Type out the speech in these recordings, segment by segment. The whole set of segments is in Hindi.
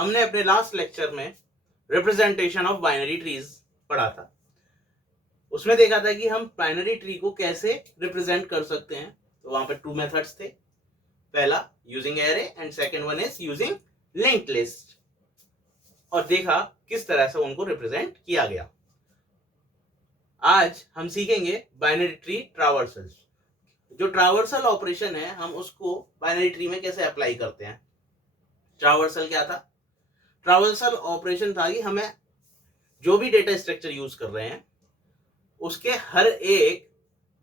हमने अपने लास्ट लेक्चर में रिप्रेजेंटेशन ऑफ बाइनरी ट्रीज पढ़ा था। उसमें देखा था कि हम बाइनरी ट्री को कैसे रिप्रेजेंट कर सकते हैं। तो वहां पर टू मेथड्स थे, पहला using array and second one is using linked list, और देखा किस तरह से उनको रिप्रेजेंट किया गया। आज हम सीखेंगे बाइनरी ट्री ट्रावर्सल्स। जो ट्रावर्सल ऑपरेशन है हम उसको बाइनरी ट्री में कैसे अप्लाई करते हैं। ट्रावर्सल क्या था? ट्रावर्सल ऑपरेशन था कि हमें जो भी डेटा स्ट्रक्चर यूज कर रहे हैं उसके हर एक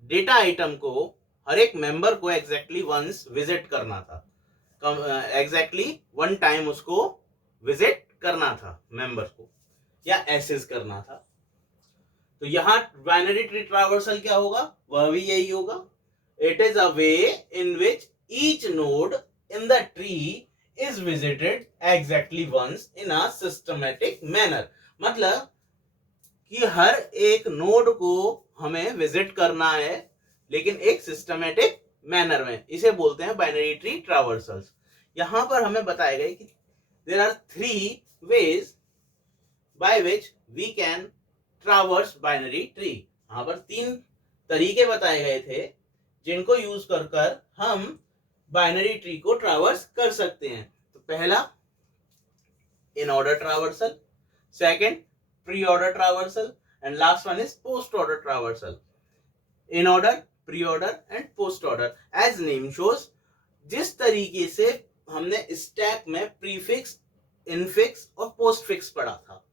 डेटा आइटम को, हर एक मेंबर को एग्जैक्टली वंस विजिट करना था, एग्जैक्टली वन टाइम उसको विजिट करना था मेंबर को, या एक्सेस करना था। तो यहाँ बाइनरी ट्री ट्रावर्सल क्या होगा? वह भी यही होगा। It is a way in which each node in the tree is visited exactly once in a systematic manner। मतलब कि हर एक नोड को हमें विजिट करना है, लेकिन एक सिस्टमेटिक मैनर में। इसे बोलते हैं बाइनरी ट्री ट्रावर्सल्स। यहां पर हमें बताया गया कि there are three ways by which we can traverse binary tree। यहां पर 3 तरीके बताए गए थे जिनको यूज कर हम बाइनरी ट्री को ट्रावर्स कर सकते हैं। तो पहला in order traversal, second pre order traversal, and last one is post order traversal. In order, pre order and post order. As name shows, जिस तरीके से हमने स्टैक में प्रीफिक्स, इनफिक्स और पोस्टफिक्स पढ़ा था।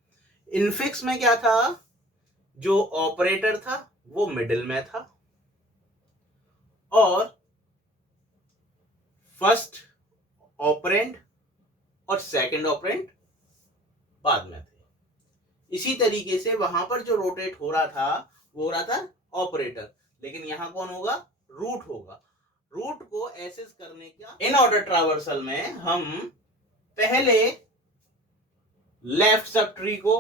इनफिक्स में क्या था? जो ऑपरेटर था वो मिडिल में था और फर्स्ट ऑपरेंड और सेकंड ऑपरेंड बाद में थे। इसी तरीके से वहां पर जो रोटेट हो रहा था वो हो रहा था ऑपरेटर, लेकिन यहां कौन होगा? रूट होगा। रूट को एक्सेस करने का इन ऑर्डर ट्रावर्सल में हम पहले लेफ्ट सब ट्री को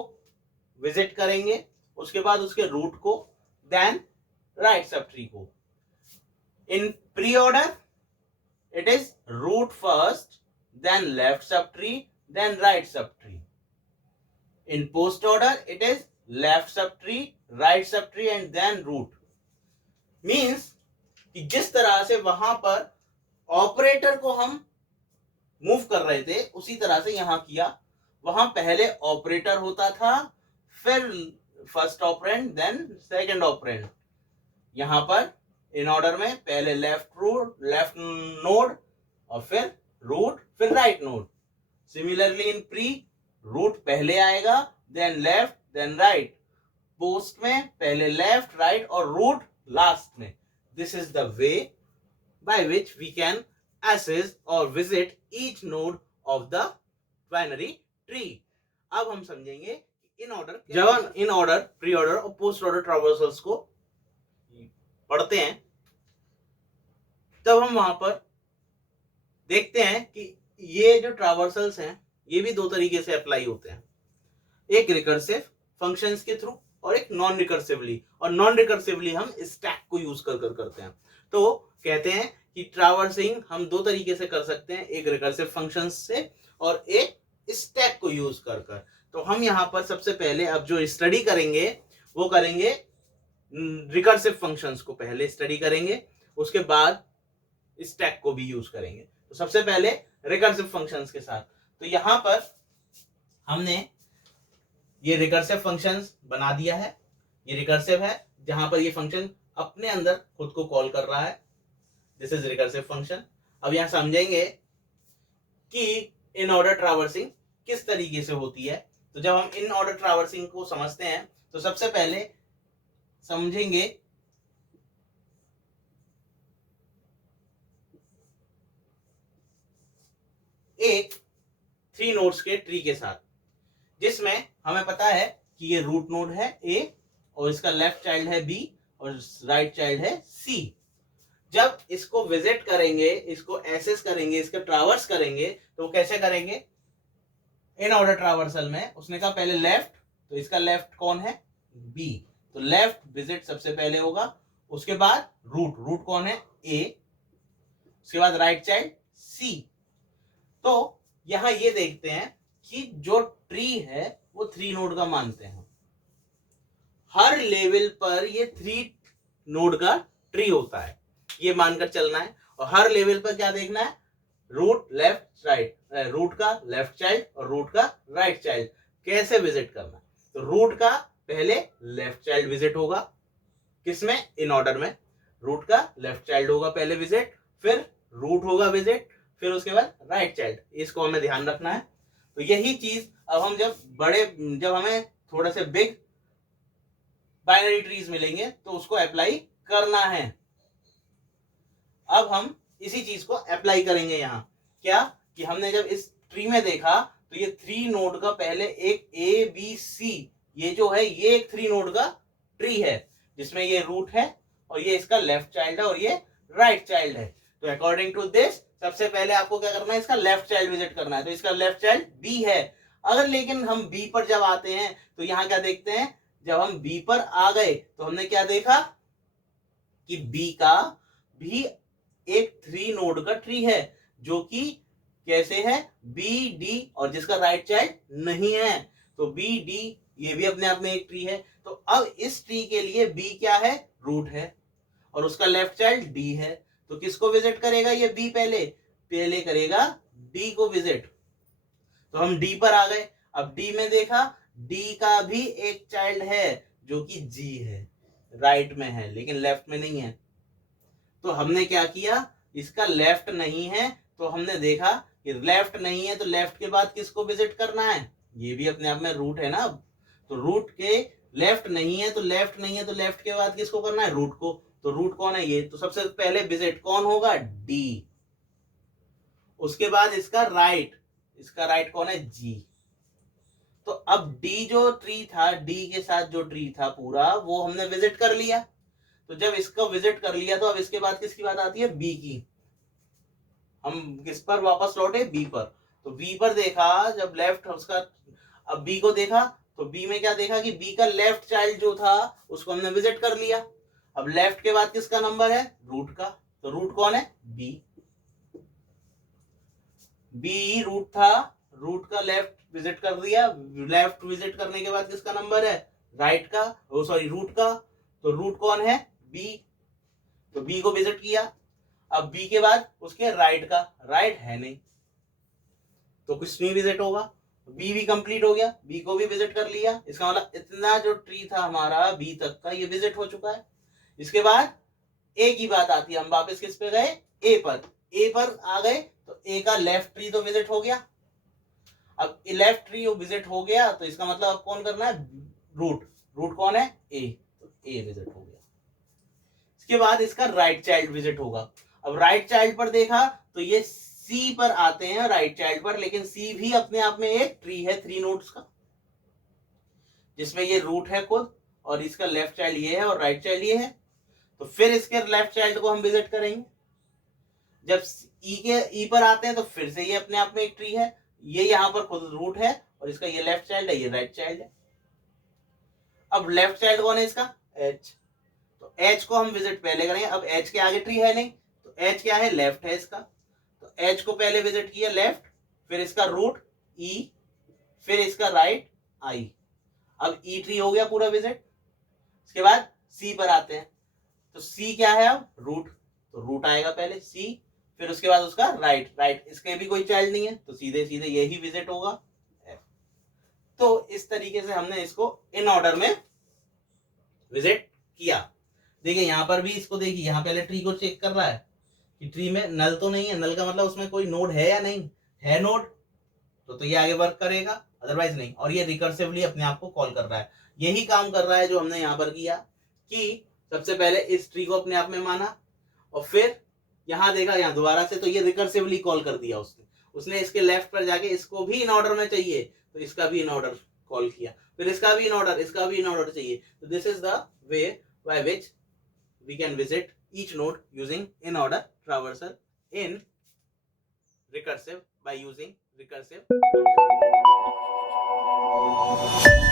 विजिट करेंगे, उसके बाद उसके रूट को, देन राइट सब ट्री को। इन pre order it is root first, then left subtree, then right subtree। In post order it is left subtree, right subtree and then root। means कि जिस तरह से वहां पर ऑपरेटर को हम मूव कर रहे थे उसी तरह से यहां किया। वहां पहले ऑपरेटर होता था, फिर first operand, then second operand. यहां पर इन ऑर्डर में पहले लेफ्ट नोड और फिर रूट, फिर right node. Similarly in pre, root पहले आएगा, then left, then right. Post में पहले लेफ्ट, राइट और रूट लास्ट में। This is the way by which we can access और visit each node of the binary tree. अब हम समझेंगे इन ऑर्डर, जब हम इन ऑर्डर, प्री ऑर्डर और पोस्ट ऑर्डर ट्रावर्सल्स को पढ़ते हैं तब हम वहां पर देखते हैं कि ये जो ट्रावर्सल्स हैं ये भी 2 तरीके से अप्लाई होते हैं। एक रिकर्सिव फंक्शंस के थ्रू और एक नॉन रिकर्सिवली। और नॉन रिकर्सिवली हम स्टैक को यूज कर करते हैं। तो कहते हैं कि ट्रावर्सिंग हम 2 तरीके से कर सकते हैं, एक रिकर्सिव फंक्शंस से और एक स्टैक को यूज कर। तो हम यहाँ पर सबसे पहले अब जो स्टडी करेंगे वो करेंगे रिकर्सिव फंक्शंस को पहले स्टडी करेंगे, उसके बाद स्टैक को भी यूज करेंगे। तो सबसे पहले रिकर्सिव फंक्शंस के साथ। तो यहां पर हमने ये रिकर्सिव फंक्शंस बना दिया है। ये रिकर्सिव है जहां पर ये फंक्शन अपने अंदर खुद को कॉल कर रहा है। This is recursive function. अब यहां समझेंगे कि इन ऑर्डर ट्रावर्सिंग किस तरीके से होती है। तो जब हम इन ऑर्डर ट्रावर्सिंग को समझते हैं तो सबसे पहले समझेंगे एक 3 नोड्स के ट्री के साथ, जिसमें हमें पता है कि ये रूट नोड है A और इसका लेफ्ट चाइल्ड है B और राइट चाइल्ड है C। जब इसको विजिट करेंगे, इसको एक्सेस करेंगे, इसका ट्रावर्स करेंगे, तो कैसे करेंगे? इन ऑर्डर ट्रावर्सल में उसने कहा पहले लेफ्ट, तो इसका लेफ्ट कौन है? B। तो लेफ्ट विजिट सबसे पहले होगा, उसके बाद रूट, रूट कौन है? A। उसके बाद राइट चाइल्ड C। तो यहां ये देखते हैं कि जो ट्री है वो 3 नोड का मानते हैं। हर लेवल पर ये 3 नोड का ट्री होता है, ये मानकर चलना है। और हर लेवल पर क्या देखना है, रूट लेफ्ट राइट, रूट का लेफ्ट चाइल्ड और रूट का राइट चाइल्ड कैसे विजिट करना है। तो रूट का पहले लेफ्ट चाइल्ड विजिट होगा, किसमें, इन ऑर्डर में। रूट का लेफ्ट चाइल्ड होगा पहले विजिट, फिर रूट होगा विजिट, फिर उसके बाद राइट चाइल्ड। इसको हमें ध्यान रखना है। तो यही चीज अब हम जब हमें थोड़े से बिग बाइनरी ट्रीज मिलेंगे तो उसको अप्लाई करना है। अब हम इसी चीज को अप्लाई करेंगे यहाँ। क्या कि हमने जब इस ट्री में देखा तो ये 3 नोड का पहले एक ए बी सी, ये जो है ये एक 3 नोड का ट्री है जिसमें ये रूट है और ये इसका लेफ्ट चाइल्ड है और ये राइट चाइल्ड है। तो अकॉर्डिंग टू दिस सबसे पहले आपको क्या करना है, इसका लेफ्ट चाइल्ड विजिट करना है। तो इसका लेफ्ट चाइल्ड बी है। अगर लेकिन हम बी पर जब आते हैं तो यहाँ क्या देखते हैं, जब हम बी पर आ गए तो हमने क्या देखा कि बी का भी एक 3 नोड का ट्री है जो कि कैसे है, बी डी, और जिसका राइट चाइल्ड नहीं है। तो बी डी ये भी अपने आप में एक ट्री है। तो अब इस ट्री के लिए बी क्या है, रूट है, और उसका लेफ्ट चाइल्ड डी है। तो किसको विजिट करेगा ये बी, पहले करेगा डी को विजिट। तो हम डी पर आ गए। अब डी में देखा डी का भी एक चाइल्ड है जो कि जी है, राइट में है लेकिन लेफ्ट में नहीं है। तो हमने क्या किया, इसका लेफ्ट नहीं है तो हमने देखा कि लेफ्ट नहीं है तो लेफ्ट के बाद किसको विजिट करना है, ये भी अपने आप में रूट है ना। तो रूट के लेफ्ट नहीं है तो लेफ्ट नहीं है तो लेफ्ट के बाद किसको करना है, रूट को। तो रूट कौन है ये, तो सबसे पहले विजिट कौन होगा, डी। उसके बाद इसका राइट कौन है, जी। तो अब डी जो ट्री था, डी के साथ जो ट्री था पूरा वो हमने विजिट कर लिया। तो जब इसको विजिट कर लिया तो अब इसके बाद किसकी बात आती है, बी की। हम किस पर वापस लौटे, बी पर। तो बी पर देखा जब लेफ्ट उसका, अब बी को देखा तो बी में क्या देखा कि बी का लेफ्ट चाइल्ड जो था उसको हमने विजिट कर लिया। अब लेफ्ट के बाद किसका नंबर है, रूट का। तो रूट कौन है, बी। बी रूट था, रूट का लेफ्ट विजिट कर दिया। लेफ्ट विजिट करने के बाद किसका नंबर है, राइट का, रूट का। तो रूट कौन है, बी। तो बी को विजिट किया। अब बी के बाद उसके राइट का, राइट है नहीं तो कुछ नहीं विजिट होगा। बी भी कंप्लीट हो गया, बी को भी विजिट कर लिया। इसका मतलब इतना जो ट्री था हमारा बी तक का ये विजिट हो चुका है। इसके बाद ए की बात आती है, हम वापस किस पे गए, ए पर। ए पर आ गए तो ए का लेफ्ट ट्री तो विजिट हो गया। अब लेफ्ट ट्री विजिट हो गया तो इसका मतलब अब कौन करना है, रूट कौन है, ए। तो ए विजिट हो गया। इसके बाद इसका राइट चाइल्ड विजिट होगा। अब राइट चाइल्ड पर देखा तो ये सी पर आते हैं राइट चाइल्ड पर, लेकिन सी भी अपने आप में एक ट्री है 3 नोड्स का, जिसमें ये रूट है खुद और इसका लेफ्ट चाइल्ड ये है और राइट चाइल्ड ये है। तो फिर इसके लेफ्ट चाइल्ड को हम विजिट करेंगे। जब ई पर आते हैं तो फिर से ये अपने आप में एक ट्री है, ये यहां पर खुद रूट है और इसका ये लेफ्ट चाइल्ड है, ये राइट चाइल्ड है। अब लेफ्ट चाइल्ड कौन है इसका, एच। तो एच को हम विजिट पहले करेंगे। अब एच के आगे ट्री है नहीं तो एच क्या है, लेफ्ट है इसका। तो एच को पहले विजिट किया लेफ्ट, फिर इसका रूट ई, फिर इसका राइट आई। अब ई ट्री हो गया पूरा विजिट। इसके बाद सी पर आते हैं तो सी क्या है, अब रूट। तो रूट आएगा पहले सी, फिर उसके बाद उसका राइट इसके भी कोई चाइल्ड नहीं है तो सीधे सीधे यही विजिट होगा, एफ। तो इस तरीके से हमने इसको इन ऑर्डर में विजिट किया। देखिए यहां पर भी इसको देखिए, यहां पहले ट्री को चेक कर रहा है कि ट्री में नल तो नहीं है, नल का मतलब उसमें कोई नोड है या नहीं है, नोड तो ये आगे वर्क करेगा, अदरवाइज नहीं। और ये रिकर्सिवली अपने आप को कॉल कर रहा है। यही काम कर रहा है जो हमने यहाँ पर किया कि सबसे पहले इस ट्री को अपने आप में माना और फिर यहाँ देखा यहाँ दोबारा से, तो ये रिकर्सिवली कॉल कर दिया उसने इसके लेफ्ट पर जाके इसको भी इन ऑर्डर में चाहिए तो इसका भी इन ऑर्डर कॉल किया, फिर इसका भी इन ऑर्डर, इसका भी इन ऑर्डर चाहिए। तो this is the way by which we can visit each node using in order traversal in recursive by using recursive function.